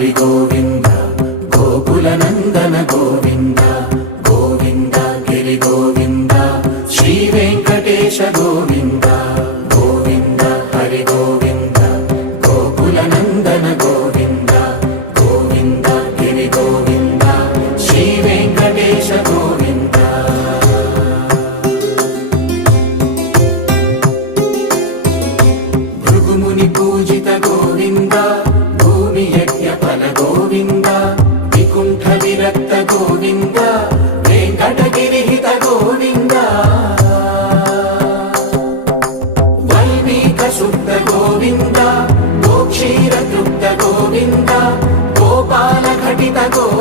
హరి గోవింద గోకుల నందన గోవింద గోవింద గిరి గోవింద శ్రీ వెంకటేశ గోవింద గోవింద హరి గోవింద గోకుల నందన గోవింద గోవింద గిరి గోవింద శ్రీ వెంకటేశ గోవింద భృగుముని పూజిత గోవింద భూమి యజ్ఞ ఫల గోవింద వికుంఠ విరక్త గోవింద వెంకటగిరిహిత గోవింద వైదిక శుద్ధ గోవింద గోక్షీర తృప్త గోవింద గోపాల ఘటిత గోవింద